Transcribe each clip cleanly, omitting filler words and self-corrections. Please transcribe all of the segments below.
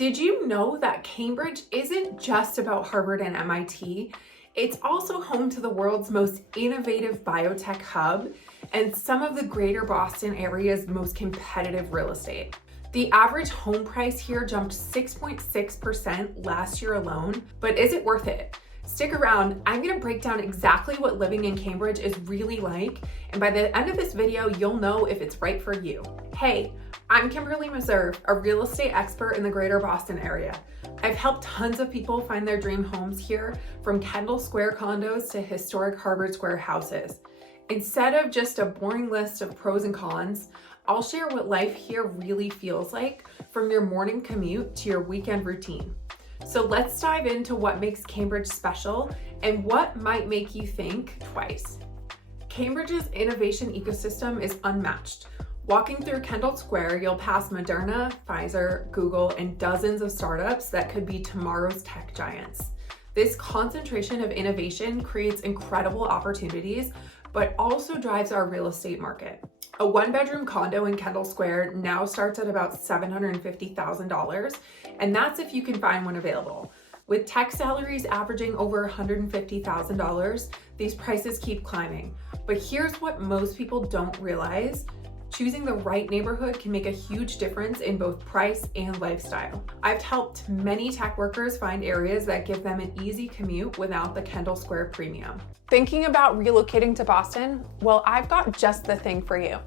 Did you know that Cambridge isn't just about Harvard and MIT? It's also home to the world's most innovative biotech hub and some of the greater Boston area's most competitive real estate. The average home price here jumped 6.6% last year alone, but is it worth it? Stick around, I'm gonna break down exactly what living in Cambridge is really like, and by the end of this video, you'll know if it's right for you. Hey, I'm Kimberly Meserve, a real estate expert in the greater Boston area. I've helped tons of people find their dream homes here, from Kendall Square condos to historic Harvard Square houses. Instead of just a boring list of pros and cons, I'll share what life here really feels like, from your morning commute to your weekend routine. So let's dive into what makes Cambridge special and what might make you think twice. Cambridge's innovation ecosystem is unmatched. Walking through Kendall Square, you'll pass Moderna, Pfizer, Google, and dozens of startups that could be tomorrow's tech giants. This concentration of innovation creates incredible opportunities, but also drives our real estate market. A one-bedroom condo in Kendall Square now starts at about $750,000, and that's if you can find one available. With tech salaries averaging over $150,000, these prices keep climbing. But here's what most people don't realize. Choosing the right neighborhood can make a huge difference in both price and lifestyle. I've helped many tech workers find areas that give them an easy commute without the Kendall Square premium. Thinking about relocating to Boston? Well, I've got just the thing for you.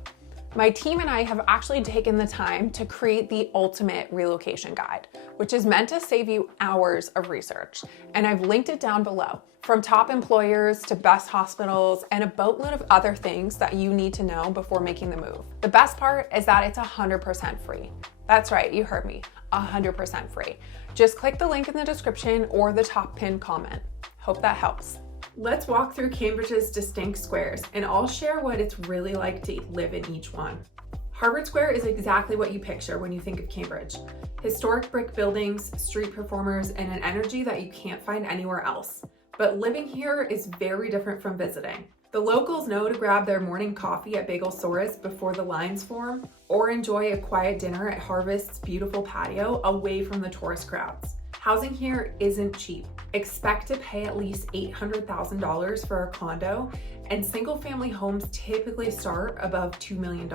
My team and I have actually taken the time to create the ultimate relocation guide, which is meant to save you hours of research, and I've linked it down below. From top employers to best hospitals and a boatload of other things that you need to know before making the move. The best part is that it's 100% free. That's right, you heard me, 100% free. Just click the link in the description or the top pinned comment. Hope that helps. Let's walk through Cambridge's distinct squares, and I'll share what it's really like to live in each one. Harvard Square is exactly what you picture when you think of Cambridge. Historic brick buildings, street performers, and an energy that you can't find anywhere else. But living here is very different from visiting. The locals know to grab their morning coffee at Bagelsaurus before the lines form, or enjoy a quiet dinner at Harvest's beautiful patio away from the tourist crowds. Housing here isn't cheap. Expect to pay at least $800,000 for a condo, and single-family homes typically start above $2 million.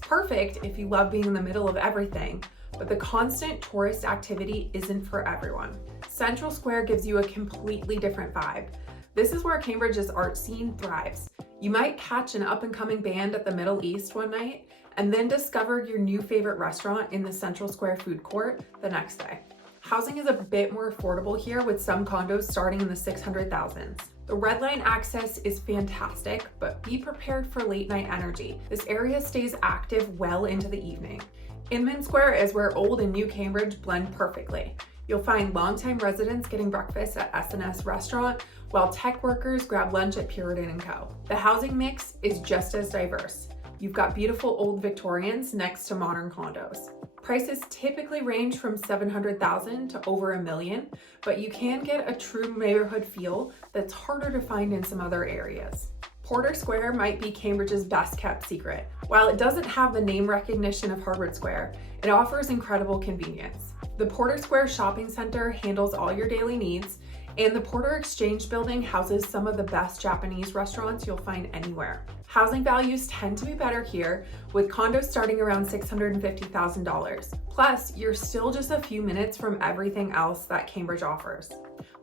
Perfect if you love being in the middle of everything, but the constant tourist activity isn't for everyone. Central Square gives you a completely different vibe. This is where Cambridge's art scene thrives. You might catch an up-and-coming band at the Middle East one night, and then discover your new favorite restaurant in the Central Square food court the next day. Housing is a bit more affordable here, with some condos starting in the 600,000s. The Red Line access is fantastic, but be prepared for late night energy. This area stays active well into the evening. Inman Square is where old and new Cambridge blend perfectly. You'll find longtime residents getting breakfast at S&S restaurant, while tech workers grab lunch at Puritan & Co. The housing mix is just as diverse. You've got beautiful old Victorians next to modern condos. Prices typically range from $700,000 to over $1 million, but you can get a true neighborhood feel that's harder to find in some other areas. Porter Square might be Cambridge's best kept secret. While it doesn't have the name recognition of Harvard Square, it offers incredible convenience. The Porter Square Shopping Center handles all your daily needs, and the Porter Exchange Building houses some of the best Japanese restaurants you'll find anywhere. Housing values tend to be better here, with condos starting around $650,000. Plus, you're still just a few minutes from everything else that Cambridge offers.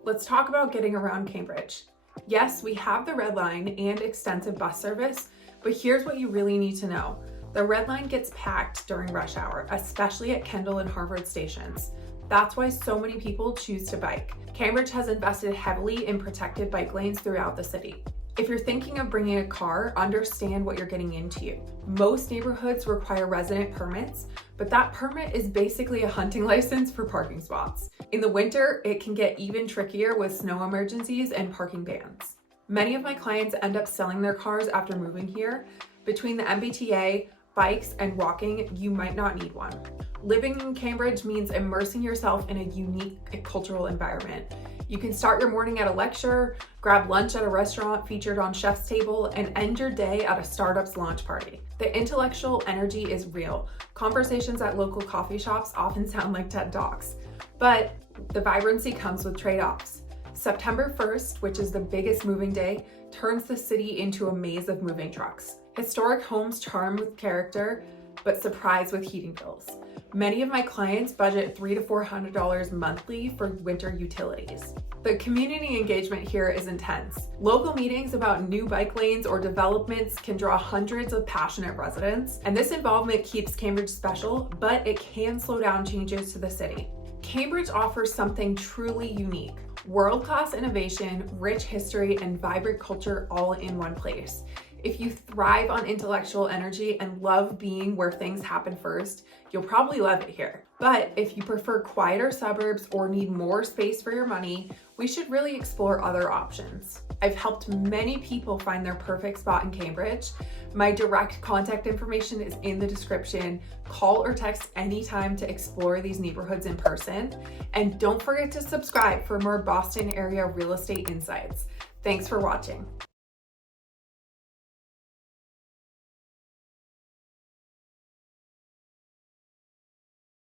Let's talk about getting around Cambridge. Yes, we have the Red Line and extensive bus service, but here's what you really need to know. The Red Line gets packed during rush hour, especially at Kendall and Harvard stations. That's why so many people choose to bike. Cambridge has invested heavily in protected bike lanes throughout the city. If you're thinking of bringing a car, understand what you're getting into. Most neighborhoods require resident permits, but that permit is basically a hunting license for parking spots. In the winter, it can get even trickier with snow emergencies and parking bans. Many of my clients end up selling their cars after moving here. Between the MBTA, bikes, and walking, you might not need one. Living in Cambridge means immersing yourself in a unique cultural environment. You can start your morning at a lecture, grab lunch at a restaurant featured on Chef's Table, and end your day at a startup's launch party. The intellectual energy is real. Conversations at local coffee shops often sound like TED Talks. But the vibrancy comes with trade-offs. September 1st, which is the biggest moving day, turns the city into a maze of moving trucks. Historic homes charm with character, but surprise with heating bills. Many of my clients budget $300 to $400 monthly for winter utilities. The community engagement here is intense. Local meetings about new bike lanes or developments can draw hundreds of passionate residents, and this involvement keeps Cambridge special, but it can slow down changes to the city. Cambridge offers something truly unique: world-class innovation, rich history, and vibrant culture all in one place. If you thrive on intellectual energy and love being where things happen first, you'll probably love it here. But if you prefer quieter suburbs or need more space for your money, we should really explore other options. I've helped many people find their perfect spot in Cambridge. My direct contact information is in the description. Call or text anytime to explore these neighborhoods in person. And don't forget to subscribe for more Boston area real estate insights. Thanks for watching.